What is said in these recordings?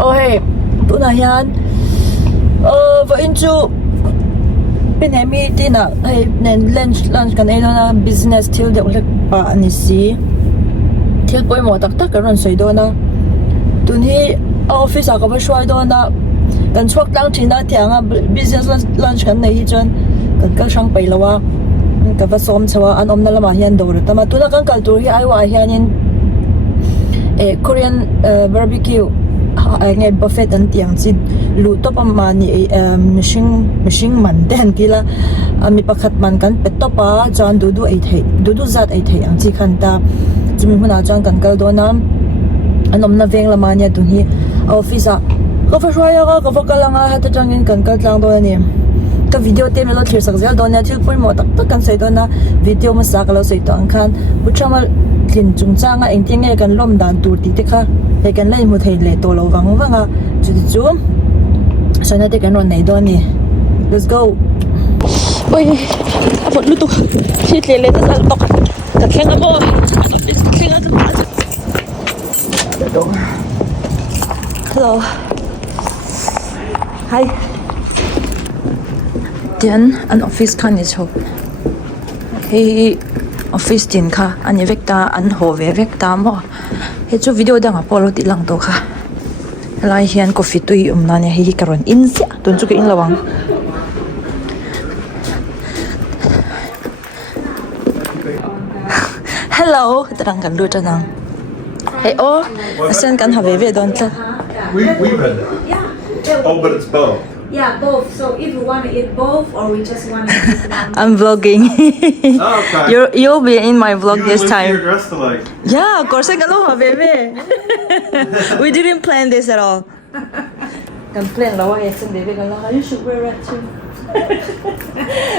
Oh hey, tụi này yan. Vợ in chú bên em đi tin à, hey nên lunch cái này là business thiếu được lực bà anh xí. Thiếu bồi mỏ tắc tắc cái run sấy đó na. Tụi hi office à có phải xoay đó na. Cần chuộc tăng trên đó tiếng à business lunch cái này chân cần sang bay lâu à. Cái vật xóm sao anh om na làm hiền đồ rồi. Tama tụi nó cần cần tụi hi ai wa hiền in Korean BBQ. Ngay buffet an tiang chi lu to pa mani machine man den tila mi pakhat man kan pet to pa chan du zat ai thei ang chi khan ta chumi huna chang kan kal do nam anom na veng lama nya tu hi office a ka fa shwaya ka fa kalanga ha ta chang in kan kal tlang do ni ka video te me lo thir sak zel do nya thil poi mo tak tak kan sei do na video ma sa ka lo sei to ang khan buchamal thin chung changa eng ting nge kan lom dan tur ti te kha they can lay một thầy lệ tổ lâu vắng à chú sau này they can run này đó nè let's go ôi một lúc tục xịt lệ lệ nó ra tóc cả khen cái bò khen cái hello hi then an office khan is ho hey office tin kha ani vekta an ho ve vekta mo he chu video dang apolo ti lang to kha lai hian coffee tui na ne hi karon in sia tun chu ke in lawang hello tarang kan lu tanang hey oh asan kan have ve don ta we read it. Yeah. Oh, but it's both. Yeah, both. So if you want to eat both, or we just want to eat one. I'm vlogging. Oh, okay. You'll be in my vlog this time. You're dressed alike. Yeah, of course I can know, baby. We didn't plan this at all. Can plan la why it's baby you should wear it too.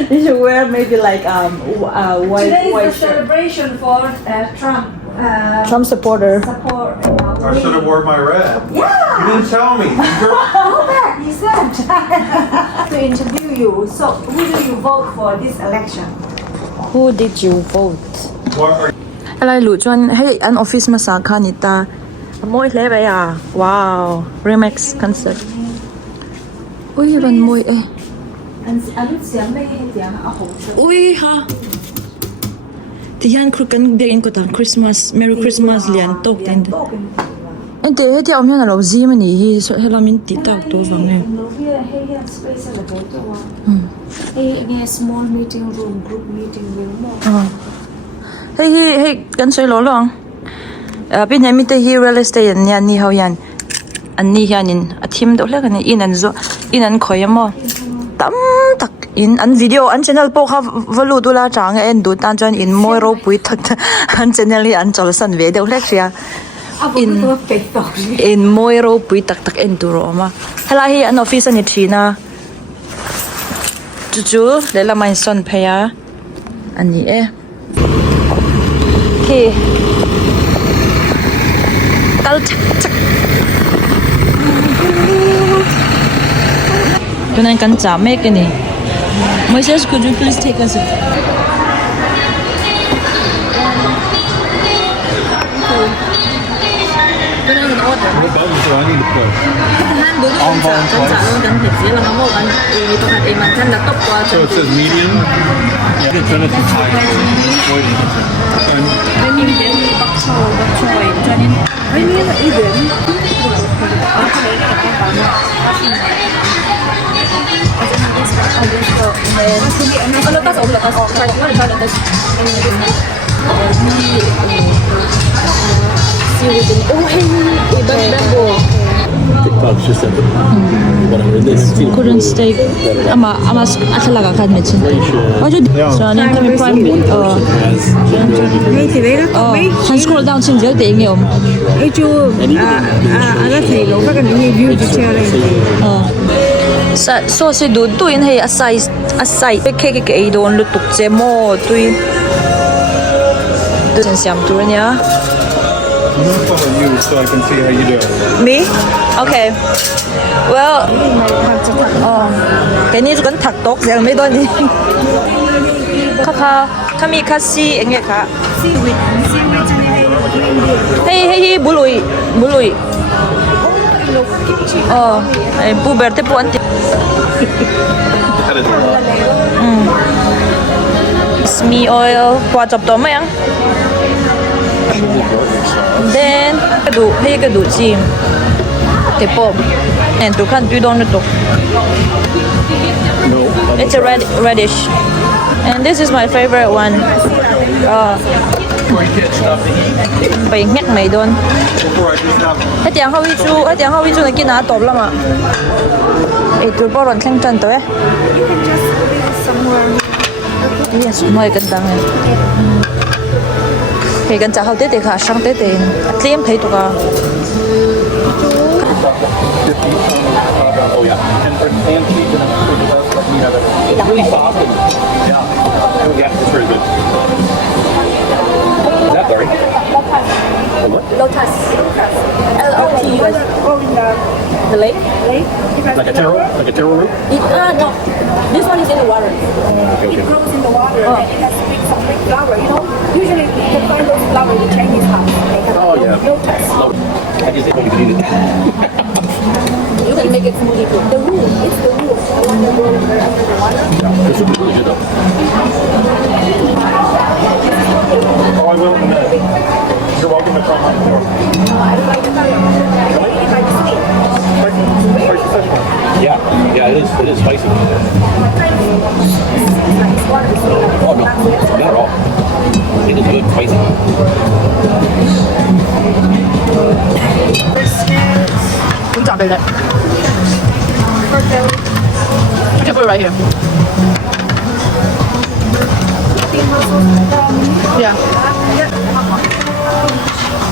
You should wear maybe like white Today white is the shirt. celebration for Trump. Trump supporter. Support. I should have worn my red. Yeah. You didn't tell me. Go back. He said to interview you. So who do you vote for this election? Who did you vote? What are Alai lu chuan hey an office ma sa kha ni ta moi hle ba ya wow remix concert ui ban moi e Anh xem đây tiếng ở hậu trường. ui ha ti han kru kan de in ko ta Christmas Merry Christmas lian tok ten en te he ti am na lo zi ma ni hi so hela min ti tak to wang ne Hey, space là cái đó. Hey, nghe small meeting room, group meeting room. hey kan soi lo long pin he mi te hi real estate yan ni how yan an ni hianin a thim do hlek ani in an zo in an khoyamo tam tak in an video an channel po kha valu tu la chang en du tan chan in moi ro pui that an channel hi an chol san ve do hlek sia in moi ro pui tak tak en tu ro ma hala hi an office ani thina chu le la mai son pheya ani e okay kal chak Kunan kan cha make ni Moises, could you please take us what buttons do I need to push? So it says medium. You can turn it to high. TikTok's just a whatever this. couldn't stay ama atalaga kan me chin so nan kami prime han scroll down chin jel te ngi om Ada thầy lỗ các cái review cho share đây. so se du tu in hei asai ke ei don lu tuk che mo tui du sen siam tu nya I'm gonna follow you so I can see how you do it. me okay well cái này cũng thật tốt rồi mấy đôi này kha mi kha si anh nghe kha hey bului Ay bu berte po anti. That is Smee oil, qua chop to mấy ăn. Then cái đủ chim. Cái po. And to can do don to. No. It's a radish. And this is my favorite one. Bị nhắc mày đôn. Hết tiếng Hậu chú này kia nào tốt lắm à. Ê, tôi bảo lần khen chân tôi á. Yes, mọi cái đằng này. Thì gần chả hậu tết thì khá sang tết thì tiêm thấy tụi cả. Oh yeah, and for and cheese and it's really soft and yeah, it's pretty good. Is that Larry? Lotus. L-O-T-U-S. The lake? Like a taro root? No. This one is in the water. Okay. It grows in the water and it has some big flower. You know, usually you can find those flowers in the Chinese house. They have lotus. I just didn't eat it. You can make it smoothie too. The root, it's the root. The one that grows under the water. This would be really good though. Oh, I will in a minute. You're welcome to try mine. I don't like the color. It might be sweet. Spicy Szechuan. Yeah, it is spicy. Oh no, not at all. It is good, spicy. Cũng chọn đây đấy. Just put it right here. Yeah.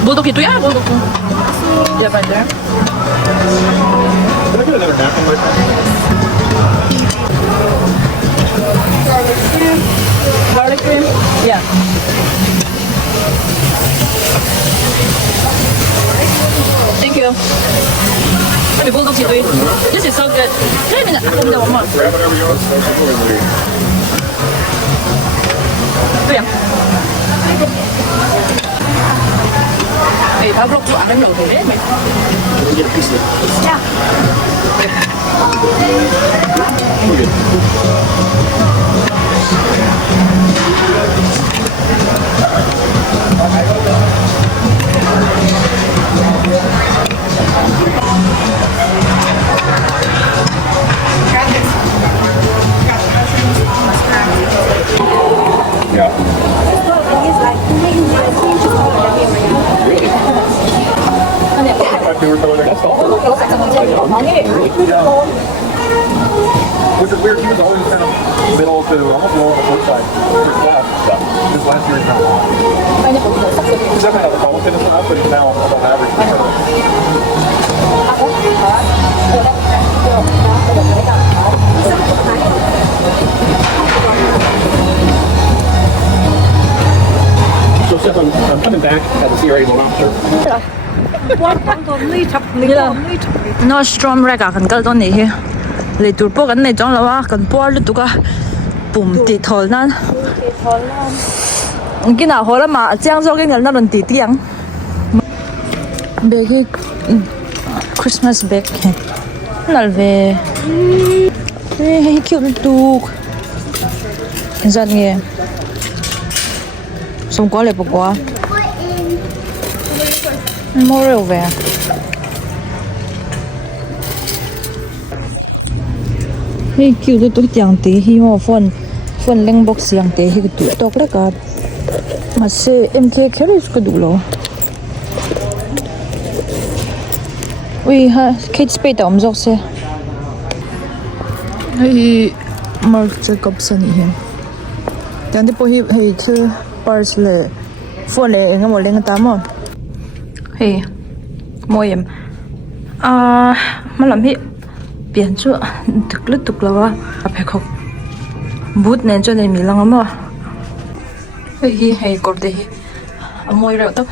Bulldog itu ya, bulldog. Yeah, right there. Can I get another napkin, my friend? Garlic cream. Yeah. Thank you. Maybe bulldog itu. This is so good. Đây mình aku minta mama. Grab whatever you want. Itu ya. Ê, tao vlog ăn đầu thế đấy mày. Get a piece of it. Yeah. Really good. Yeah. It's like 5 Favorite color there. That's all. Which is weird, he was always kind of middle to almost lower on the foot side for class. This last year he's not. He's definitely not the tallest in this one up, but he's now above average. So Steph, I'm coming back at the CRA loan officer. Nó storm ra cả cần cái đó này he. Lấy tụi bố cái này trong là wa cần bố lúc tụi cái bùm tịt thổi nan. Cái nào hồi đó mà trang số cái người nó lần tịt tiếng. Về cái Christmas bag he. Nó về. Hey, cute tụi. Cái gì nghe. Xong quá lại bỏ qua. More over. Hey, cute tôi tiếng tí hi mà phone link box tiếng tí hi tụi tóc lại cả mà se em kia cái cái đủ lo. Ui ha, Kate Spade tao mọc se. Hey, Mark Jacobson hi. Tiếng đi po hi hi thứ parcel phone này nghe một link tao mà. Hey, môi em. Mà làm hi biển chú tục là phải không bút nên cho nên mình lăng mà hay cột đấy môi rượu tóc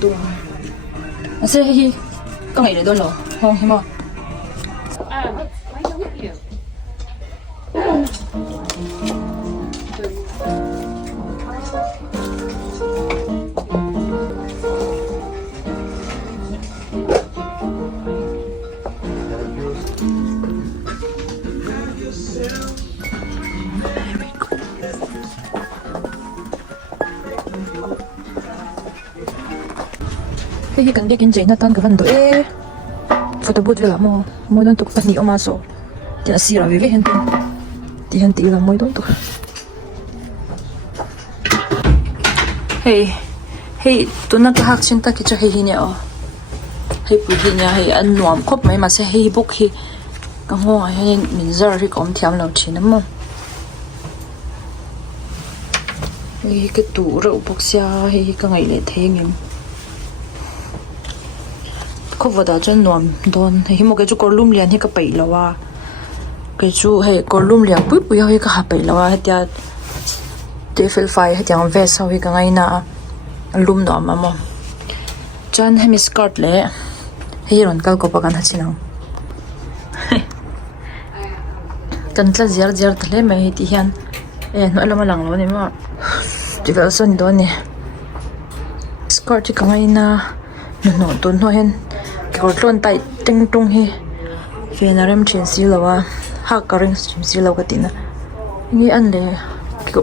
đúng rồi sẽ hi có ngày để đôi lỗ không hiểu không Hei kan biakin jaina tan ka van do photo booth vela mo don tuk pani oma so ti asira ve hen ti hen ti la mo don tuk hei tuna ka hak chin ta ki cha hei hi ne o hei pu hi nya hei an nuam khop mai ma se hei book hi ka ngo a hen min zar ri kom thiam lo thin mo hei ke tu ro book sia hei ka ngai le thengem ko vada chen nuam don hei mo ke chu korlum lian hi ka pai lawa ke chu hei korlum lian pui pui hi ka ha pai lawa hetia tefel fai hetiang ve so hi ka ngai na lum no ma mo chan hemi skirt le hei ron kal ko pakan hachinang kan tla ziar tle mai hi ti hian no lama lang lo ni ma tigal son do ni skirt ka ngai na no ton no hen kortlon tai teng tung hi fenarem chin si lawa ha karing chin si lawa tina ngi an le ko